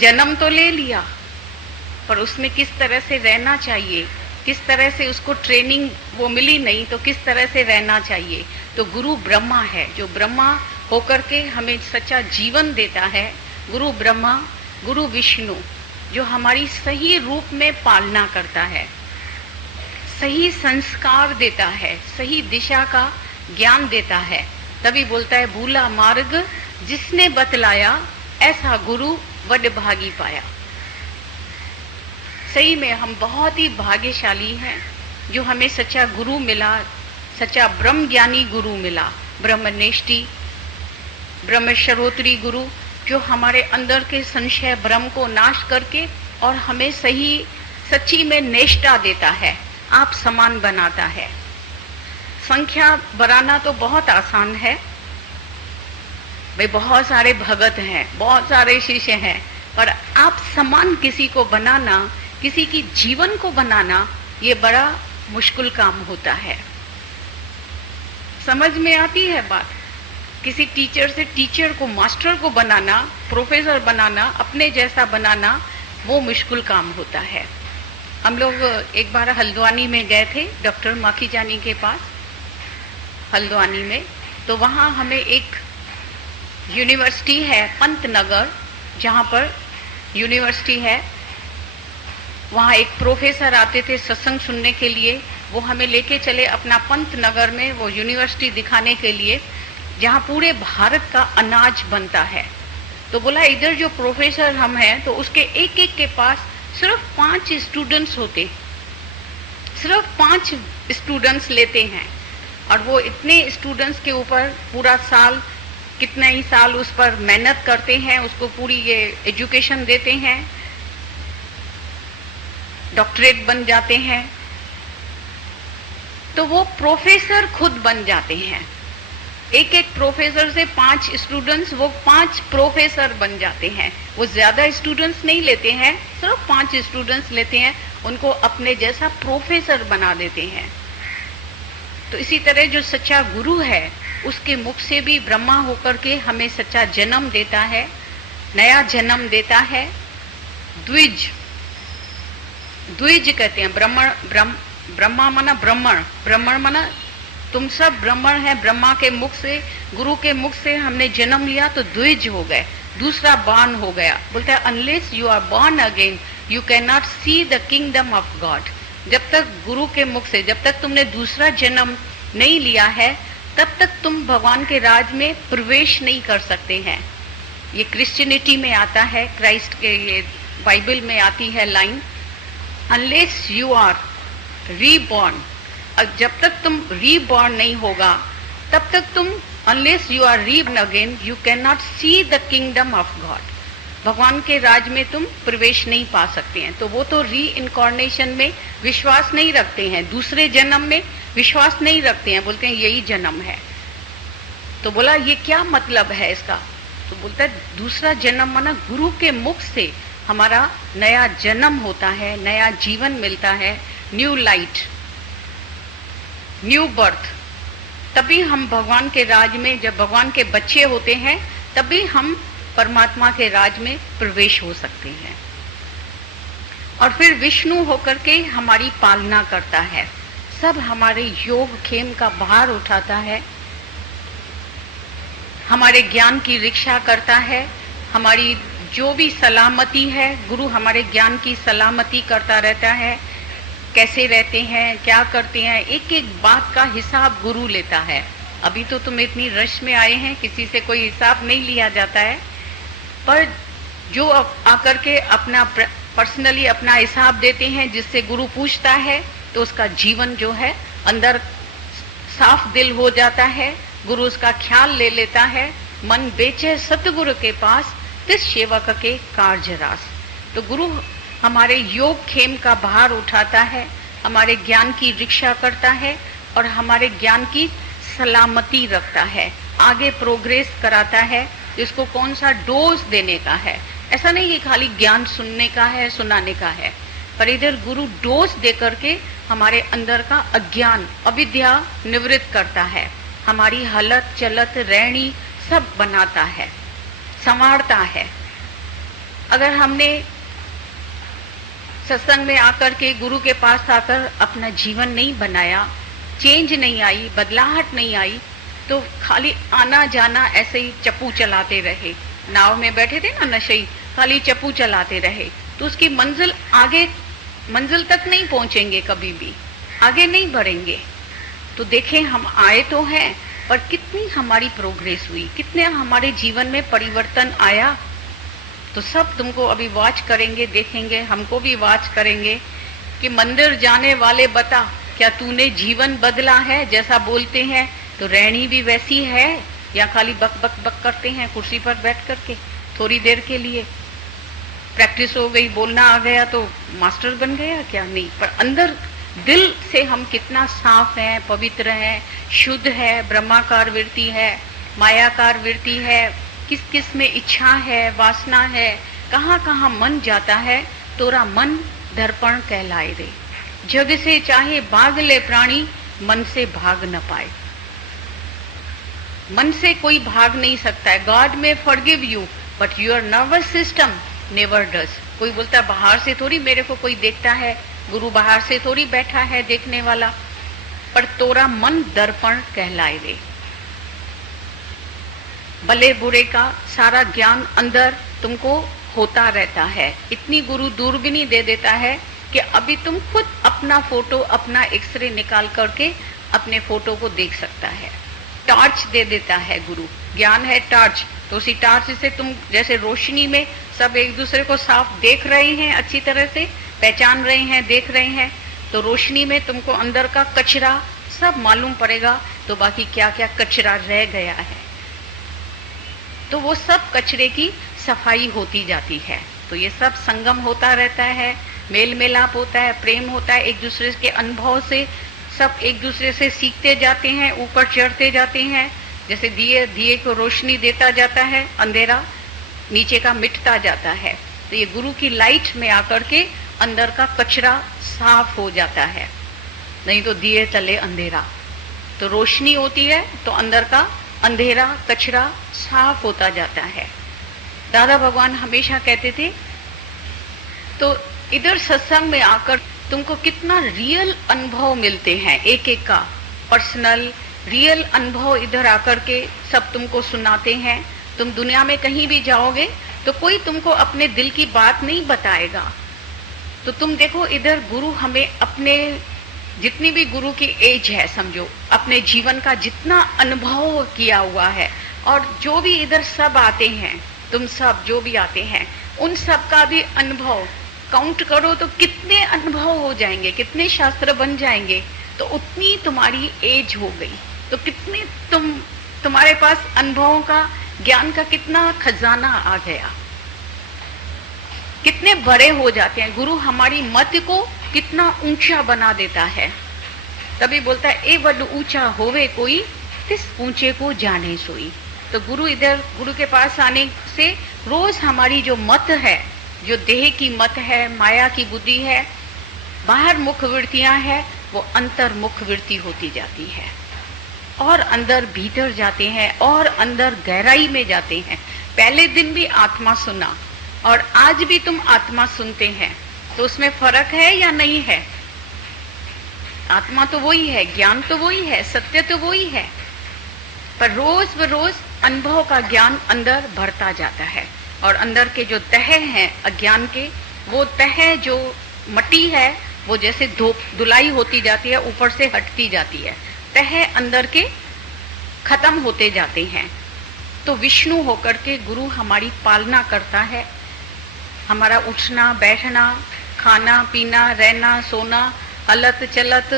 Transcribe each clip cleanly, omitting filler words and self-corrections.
जन्म तो ले लिया, पर उसमें किस तरह से रहना चाहिए, किस तरह से उसको ट्रेनिंग वो मिली नहीं, तो किस तरह से रहना चाहिए। तो गुरु ब्रह्मा है, जो ब्रह्मा होकर के हमें सच्चा जीवन देता है। गुरु ब्रह्मा, गुरु विष्णु, जो हमारी सही रूप में पालना करता है, सही संस्कार देता है, सही दिशा का ज्ञान देता है। तभी बोलता है, भूला मार्ग जिसने बतलाया, ऐसा गुरु वड भागी पाया। सही में हम बहुत ही भाग्यशाली हैं जो हमें सच्चा गुरु मिला, सच्चा ब्रह्म ज्ञानी गुरु मिला, ब्रह्मनेष्टि, ब्रह्मश्रोत्री गुरु, जो हमारे अंदर के संशय भ्रम को नाश करके और हमें सही सच्ची में निष्ठा देता है, आप समान बनाता है। संख्या बढ़ाना तो बहुत आसान है भाई, बहुत सारे भगत हैं, बहुत सारे शिष्य हैं, पर आप समान किसी को बनाना, किसी की जीवन को बनाना, ये बड़ा मुश्किल काम होता है। समझ में आती है बात? किसी टीचर से टीचर को, मास्टर को बनाना, प्रोफेसर बनाना, अपने जैसा बनाना, वो मुश्किल काम होता है। हम लोग एक बार हल्द्वानी में गए थे, डॉक्टर माखीजानी के पास, हल्द्वानी में। तो वहाँ हमें एक यूनिवर्सिटी है, पंतनगर, जहाँ पर यूनिवर्सिटी है, वहाँ एक प्रोफेसर आते थे सत्संग सुनने के लिए। वो हमें लेके चले अपना पंतनगर में, वो यूनिवर्सिटी दिखाने के लिए, जहाँ पूरे भारत का अनाज बनता है। तो बोला, इधर जो प्रोफेसर हम हैं, तो उसके एक एक के पास सिर्फ 5 स्टूडेंट्स होते, सिर्फ 5 स्टूडेंट्स लेते हैं, और वो इतने स्टूडेंट्स के ऊपर पूरा साल, कितना ही साल उस पर मेहनत करते हैं, उसको पूरी ये एजुकेशन देते हैं, डॉक्टरेट बन जाते हैं। तो वो प्रोफेसर खुद बन जाते हैं। एक एक प्रोफेसर से 5 स्टूडेंट्स, वो 5 प्रोफेसर बन जाते हैं। वो ज्यादा स्टूडेंट्स नहीं लेते हैं, सिर्फ 5 स्टूडेंट्स लेते हैं, उनको अपने जैसा प्रोफेसर बना देते हैं। तो इसी तरह जो सच्चा गुरु है, उसके मुख से भी ब्रह्मा होकर के हमें सच्चा जन्म देता है, नया जन्म देता है। द्विज, द्विज कहते हैं, ब्रह्मा माना ब्राह्मण, ब्राह्मण माना तुम सब ब्राह्मण हैं। ब्रह्मा के मुख से, गुरु के मुख से हमने जन्म लिया, तो द्विज हो गए, दूसरा बॉर्न हो गया। बोलता है, unless you are born again you can not see the kingdom of God. जब तक गुरु के मुख से, जब तक तुमने दूसरा जन्म नहीं लिया है, तब तक तुम भगवान के राज में प्रवेश नहीं कर सकते हैं। ये क्रिश्चियनिटी में आता है, क्राइस्ट के ये बाइबल में आती है line, unless you are reborn. जब तक तुम रीबॉर्न नहीं होगा, तब तक तुम, unless you are reborn again you can not see the kingdom of God. भगवान के राज में तुम प्रवेश नहीं पा सकते हैं। तो वो तो री इनकॉर्नेशन में विश्वास नहीं रखते हैं, दूसरे जन्म में विश्वास नहीं रखते हैं, बोलते हैं यही जन्म है। तो बोला, ये क्या मतलब है इसका? तो बोलता है, दूसरा जन्म माना गुरु के मुख से हमारा नया जन्म होता है, नया जीवन मिलता है, न्यू लाइट, न्यू बर्थ। तभी हम भगवान के राज में, जब भगवान के बच्चे होते हैं, तभी हम परमात्मा के राज में प्रवेश हो सकते हैं। और फिर विष्णु होकर के हमारी पालना करता है, सब हमारे योग खेम का भार उठाता है, हमारे ज्ञान की रक्षा करता है, हमारी जो भी सलामती है, गुरु हमारे ज्ञान की सलामती करता रहता है। कैसे रहते हैं, क्या करते हैं, एक एक बात का हिसाब गुरु लेता है। अभी तो तुम इतनी रश में आए हैं, किसी से कोई हिसाब नहीं लिया जाता है, पर जो आकर के अपना पर्सनली अपना हिसाब देते हैं, जिससे गुरु पूछता है, तो उसका जीवन जो है अंदर साफ दिल हो जाता है, गुरु उसका ख्याल ले लेता है। मन बेचे सतगुरु के पास, तिस सेवक के कार्य रास। तो गुरु हमारे योग खेम का भार उठाता है, हमारे ज्ञान की रक्षा करता है, और हमारे ज्ञान की सलामती रखता है, आगे प्रोग्रेस कराता है। इसको कौन सा डोज देने का है, ऐसा नहीं कि खाली ज्ञान सुनने का है, सुनाने का है, पर इधर गुरु डोज दे करके हमारे अंदर का अज्ञान, अविद्या निवृत्त करता है, हमारी हालत चलत रहनी सब बनाता है, संवारता है। अगर हमने सत्संग में आकर के, गुरु के पास आकर अपना जीवन नहीं बनाया, चेंज नहीं आई, बदलाहट नहीं आई, तो खाली आना जाना ऐसे ही चप्पू चलाते रहे, नाव में बैठे थे ना नशेई, खाली चप्पू चलाते रहे, तो उसकी मंजिल तक नहीं पहुंचेंगे, कभी भी आगे नहीं बढ़ेंगे। तो देखें, हम आए तो हैं, पर कितनी हमारी प्रोग्रेस हुई, कितने हमारे जीवन में परिवर्तन आया। तो सब तुमको अभी वॉच करेंगे, देखेंगे, हमको भी वॉच करेंगे कि मंदिर जाने वाले बता, क्या तूने जीवन बदला है? जैसा बोलते हैं तो रहनी भी वैसी है, या खाली बक बक बक करते हैं कुर्सी पर बैठ करके थोड़ी देर के लिए? प्रैक्टिस हो गई, बोलना आ गया तो मास्टर बन गया क्या? नहीं, पर अंदर दिल से हम कितना साफ हैं, पवित्र हैं, शुद्ध है, ब्रह्माकार वृत्ति है, मायाकार वृत्ति है, किस किस में इच्छा है, वासना है, कहाँ कहाँ मन जाता है, तोरा मन दर्पण कहलाए रे। जग से चाहे भाग ले प्राणी, मन से भाग न पाए। मन से कोई भाग नहीं सकता है। गॉड में forgive you, but your nervous system never does. कोई बोलता है बाहर से थोड़ी मेरे को कोई देखता है, गुरु बाहर से थोड़ी बैठा है देखने वाला, पर तोरा मन दर्पण कहलाए रे। भले बुरे का सारा ज्ञान अंदर तुमको होता रहता है। इतनी गुरु दूरबीनी दे देता है कि अभी तुम खुद अपना फोटो, अपना एक्सरे निकाल करके अपने फोटो को देख सकता है। टॉर्च दे देता है गुरु, ज्ञान है टॉर्च, तो उसी टॉर्च से तुम जैसे रोशनी में सब एक दूसरे को साफ देख रहे हैं, अच्छी तरह से पहचान रहे हैं, देख रहे हैं, तो रोशनी में तुमको अंदर का कचरा सब मालूम पड़ेगा, तो बाकी क्या क्या कचरा रह गया है, तो वो सब कचरे की सफाई होती जाती है। तो ये सब संगम होता रहता है, मेल मिलाप होता है, प्रेम होता है, एक दूसरे के अनुभव से सब एक दूसरे से सीखते जाते हैं, ऊपर चढ़ते जाते हैं। जैसे दिए को रोशनी देता जाता है, अंधेरा नीचे का मिटता जाता है। तो ये गुरु की लाइट में आकर के अंदर का कचरा साफ हो जाता है, नहीं तो दिए तले अंधेरा। तो रोशनी होती है तो अंदर का अंधेरा कचरा साफ होता जाता है। दादा भगवान हमेशा कहते थे, तो इधर सत्संग में आकर तुमको कितना रियल अनुभव मिलते हैं, एक एक का पर्सनल रियल अनुभव इधर आकर के सब तुमको सुनाते हैं। तुम दुनिया में कहीं भी जाओगे तो कोई तुमको अपने दिल की बात नहीं बताएगा। तो तुम देखो इधर गुरु हमें अपने जितनी भी गुरु की एज है, समझो अपने जीवन का जितना अनुभव किया हुआ है, और जो भी इधर सब आते हैं, तुम सब जो भी आते हैं, उन सब का भी अनुभव काउंट करो तो कितने अनुभव हो जाएंगे, कितने शास्त्र बन जाएंगे, तो उतनी तुम्हारी एज हो गई। तो कितने तुम्हारे पास अनुभवों का, ज्ञान का कितना खजाना आ गया, कितने बड़े हो जाते हैं। गुरु हमारी मत को कितना ऊंचा बना देता है। तभी बोलता है, ए वड ऊंचा होवे कोई, तिस ऊंचे को जाने सोई। तो गुरु के पास आने से रोज हमारी जो मत है, जो देह की मत है, माया की बुद्धि है, बाहर मुख वृत्तियां है, वो अंतर मुख वृत्ति होती जाती है, और अंदर भीतर जाते हैं, और अंदर गहराई में जाते हैं। पहले दिन भी आत्मा सुना और आज भी तुम आत्मा सुनते हैं, तो उसमें फर्क है या नहीं है? आत्मा तो वही है, ज्ञान तो वही है, सत्य तो वही है, पर रोज बरोज अनुभव का ज्ञान अंदर बढ़ता जाता है। और अंदर के जो तह हैं अज्ञान के, वो तह जो मट्टी है, वो जैसे धुलाई होती जाती है, ऊपर से हटती जाती है, तह अंदर के खत्म होते जाते हैं। तो विष्णु होकर के गुरु हमारी पालना करता है। हमारा उठना बैठना, खाना पीना, रहना सोना, हलत चलत,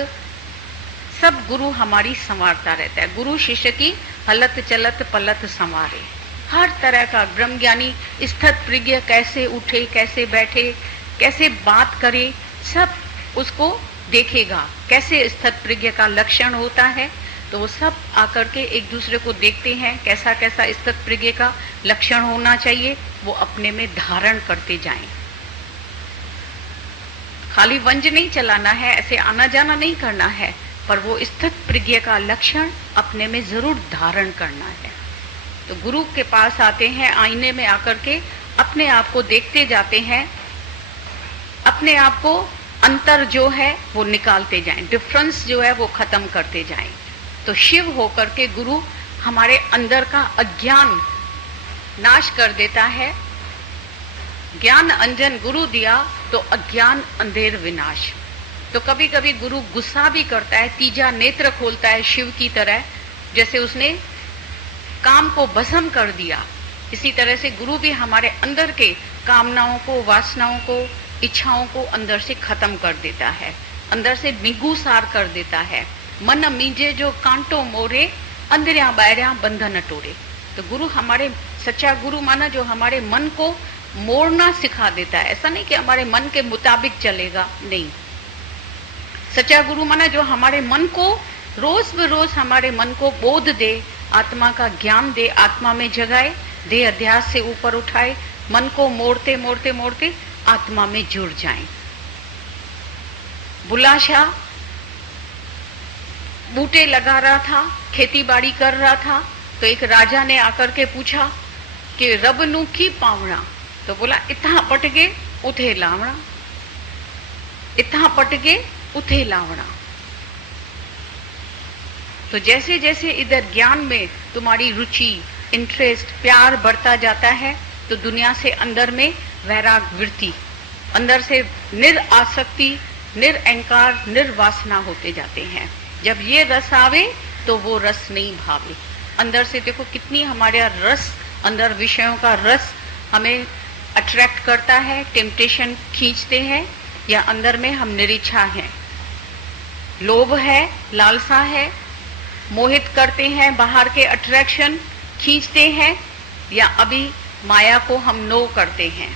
सब गुरु हमारी संवारता रहता है। गुरु शिष्य की हलत चलत पलत संवारे। हर तरह का ब्रह्म ज्ञानी स्थित प्रज्ञ कैसे उठे, कैसे बैठे, कैसे बात करे, सब उसको देखेगा। कैसे स्थित प्रज्ञ का लक्षण होता है, तो वो सब आकर के एक दूसरे को देखते हैं, कैसा कैसा स्थित प्रज्ञ का लक्षण होना चाहिए, वो अपने में धारण करते जाएं। खाली वंज नहीं चलाना है, ऐसे आना जाना नहीं करना है, पर वो स्थित प्रज्ञ का लक्षण अपने में जरूर धारण करना है। तो गुरु के पास आते हैं, आईने में आकर के अपने आप को देखते जाते हैं, अपने आप को अंतर जो है वो निकालते जाएं, डिफरेंस जो है वो खत्म करते जाएं। तो शिव होकर के गुरु हमारे अंदर का अज्ञान नाश कर देता है। ज्ञान अंजन गुरु दिया तो अज्ञान अंधेर विनाश। तो कभी कभी गुरु गुस्सा भी करता है, तीजा नेत्र खोलता है शिव की तरह, जैसे उसने काम को भस्म कर दिया। इसी तरह से गुरु भी हमारे अंदर के कामनाओं को, वासनाओं को, इच्छाओं को अंदर से खत्म कर देता है, अंदर से निगूसार कर देता है। मन मीजे जो कांटो मोरे, अंदरिया बाहरिया बंधन टोरे। तो गुरु हमारे, सच्चा गुरु माना जो हमारे मन को मोड़ना सिखा देता है। ऐसा नहीं कि हमारे मन के मुताबिक चलेगा, नहीं। सच्चा गुरु माना जो हमारे मन को रोज बरोज हमारे मन को बोध दे, आत्मा का ज्ञान दे, आत्मा में जगाए, देह अध्यास से ऊपर उठाए, मन को मोड़ते मोड़ते मोड़ते आत्मा में जुड़ जाएं। बुल्ला शाह बूटे लगा रहा था, खेती बाड़ी कर रहा था, तो एक राजा ने आकर के पूछा कि रब नू की पावना। तो बोला इतना पटके उठे लावना, इतना पटके उठे लावना। तो जैसे जैसे इधर ज्ञान में तुम्हारी रुचि, इंटरेस्ट, प्यार बढ़ता जाता है, तो दुनिया से अंदर में वैराग वृत्ति, अंदर से निरासक्ति, निरअहंकार, निर्वासना होते जाते हैं। जब ये रस आवे तो वो रस नहीं भावे। अंदर से देखो कितनी हमारे रस, अंदर विषयों का रस हमें अट्रैक्ट करता है, टेम्पटेशन खींचते हैं, या अंदर में हम निरीच्छा हैं, लोभ है, लालसा है, मोहित करते हैं, बाहर के अट्रैक्शन खींचते हैं, या अभी माया को हम नो करते हैं।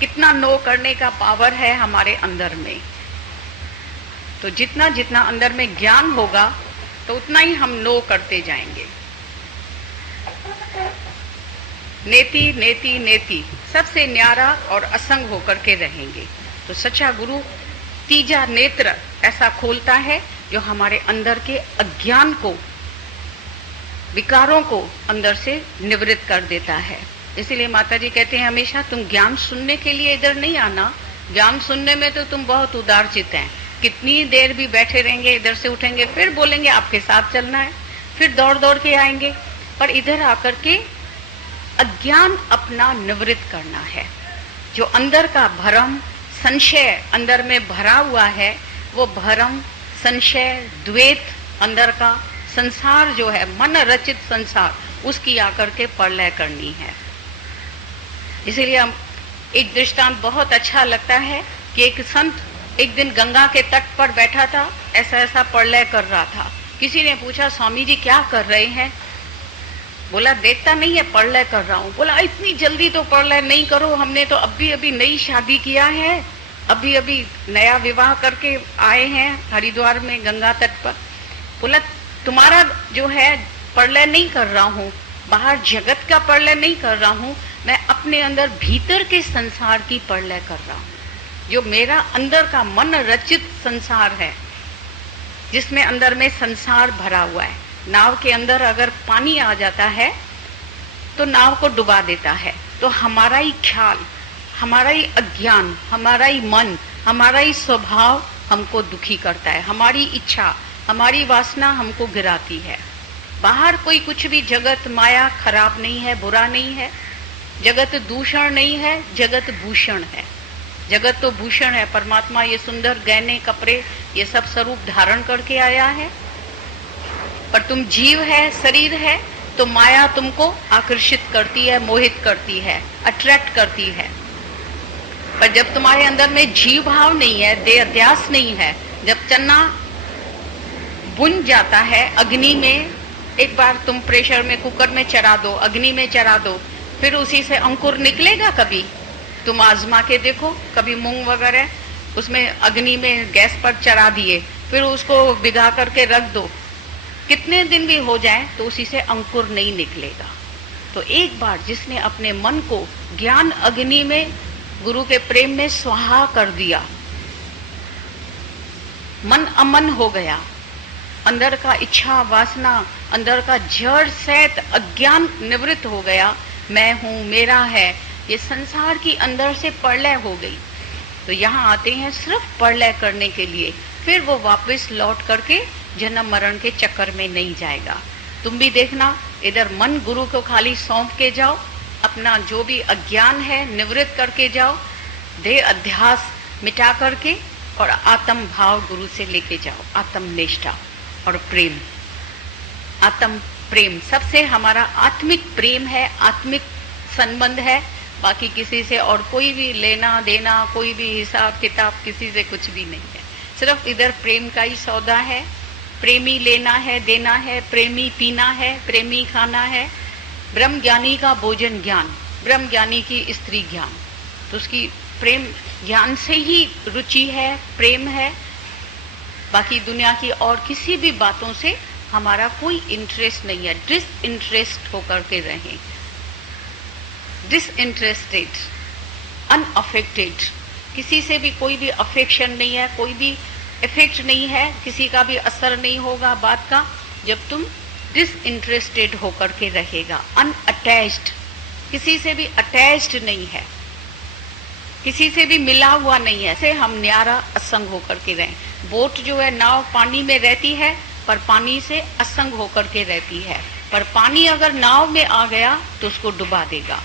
कितना नो करने का पावर है हमारे अंदर में। तो जितना जितना अंदर में ज्ञान होगा तो उतना ही हम नो करते जाएंगे। नेति नेति नेति, सबसे न्यारा और असंग होकर के रहेंगे। तो सच्चा गुरु तीजा नेत्र ऐसा खोलता है जो हमारे अंदर के अज्ञान को, विकारों को अंदर से निवृत्त कर देता है। इसीलिए माता जी कहते हैं हमेशा तुम ज्ञान सुनने के लिए इधर नहीं आना, ज्ञान सुनने में तो तुम बहुत उदारचित हैं। कितनी देर भी बैठे रहेंगे, इधर से उठेंगे, फिर बोलेंगे आपके साथ चलना है, फिर दौड़ दौड़ के आएंगे। पर इधर आकर के अज्ञान अपना निवृत्त करना है। जो अंदर का भ्रम, संशय अंदर में भरा हुआ है, वो भ्रम, संशय, द्वैत, अंदर का संसार जो है, मन रचित संसार, उसकी आकर के प्रलय करनी है। इसीलिए हम एक दृष्टांत बहुत अच्छा लगता है कि एक संत एक दिन गंगा के तट पर बैठा था, ऐसा ऐसा प्रलय कर रहा था। किसी ने पूछा स्वामी जी क्या कर रहे हैं? बोला देखता नहीं है प्रलय कर रहा हूँ। बोला इतनी जल्दी तो प्रलय नहीं करो, हमने तो अभी अभी नई शादी किया है, अभी अभी नया विवाह करके आए हैं हरिद्वार में गंगा तट पर। बोला तुम्हारा जो है प्रलय नहीं कर रहा हूँ, बाहर जगत का प्रलय नहीं कर रहा हूँ, मैं अपने अंदर भीतर के संसार की प्रलय कर रहा हूँ। जो मेरा अंदर का मन रचित संसार है, जिसमें अंदर में संसार भरा हुआ है। नाव के अंदर अगर पानी आ जाता है तो नाव को डुबा देता है। तो हमारा ही ख्याल, हमारा ही अज्ञान, हमारा ही मन, हमारा ही स्वभाव हमको दुखी करता है। हमारी इच्छा, हमारी वासना हमको गिराती है। बाहर कोई कुछ भी जगत माया खराब नहीं है, बुरा नहीं है, जगत दूषण नहीं है, जगत भूषण है। जगत तो भूषण है, परमात्मा ये सुंदर गहने कपड़े ये सब स्वरूप धारण करके आया है। पर तुम जीव है, शरीर है, तो माया तुमको आकर्षित करती है, मोहित करती है, अट्रैक्ट करती है। पर जब तुम्हारे अंदर में जीव भाव नहीं है, देह अध्यास नहीं है, जब चन्ना बुन जाता है अग्नि में, एक बार तुम प्रेशर में कुकर में चढ़ा दो, अग्नि में चढ़ा दो, फिर उसी से अंकुर निकलेगा कभी? तुम आजमा के देखो, कभी मूंग वगैरह उसमें अग्नि में गैस पर चढ़ा दिए, फिर उसको भिगा करके रख दो, कितने दिन भी हो जाए तो उसी से अंकुर नहीं निकलेगा। तो एक बार जिसने अपने मन को ज्ञान अग्नि में, गुरु के प्रेम में स्वाहा कर दिया, मन अमन हो गया, अंदर का इच्छा वासना, अंदर का जड़ सहित अज्ञान निवृत्त हो गया, मैं हूँ, मेरा है, ये संसार की अंदर से प्रलय हो गई। तो यहाँ आते हैं सिर्फ प्रलय करने के लिए, फिर वो वापस लौट करके जन्म मरण के चक्कर में नहीं जाएगा। तुम भी देखना, इधर मन गुरु को खाली सौंप के जाओ, अपना जो भी अज्ञान है निवृत्त करके जाओ, देह अध्यास मिटा करके, और आत्म भाव गुरु से लेके जाओ, आत्म निष्ठा और प्रेम। आत्म प्रेम सबसे हमारा आत्मिक प्रेम है, आत्मिक संबंध है, बाकी किसी से और कोई भी लेना देना, कोई भी हिसाब किताब किसी से कुछ भी नहीं है। सिर्फ इधर प्रेम का ही सौदा है। प्रेमी लेना है, देना है, प्रेमी पीना है, प्रेमी खाना है। ब्रह्म ज्ञानी का भोजन ज्ञान, ब्रह्म ज्ञानी की स्त्री ज्ञान, तो उसकी प्रेम ज्ञान से ही रुचि है, प्रेम है। बाकी दुनिया की और किसी भी बातों से हमारा कोई इंटरेस्ट नहीं है। डिसइंटरेस्ट होकर के रहें, डिसइंटरेस्टेड, अनअफेक्टेड, किसी से भी कोई भी अफेक्शन नहीं है, कोई भी इफेक्ट नहीं है, किसी का भी असर नहीं होगा बात का, जब तुम डिसइंटरेस्टेड होकर के रहेगा। अनअटैच्ड, किसी से भी अटैच्ड नहीं है, किसी से भी मिला हुआ नहीं है, ऐसे हम न्यारा असंग होकर के रहें। बोट जो है, नाव पानी में रहती है पर पानी से असंग होकर के रहती है, पर पानी अगर नाव में आ गया तो उसको डुबा देगा।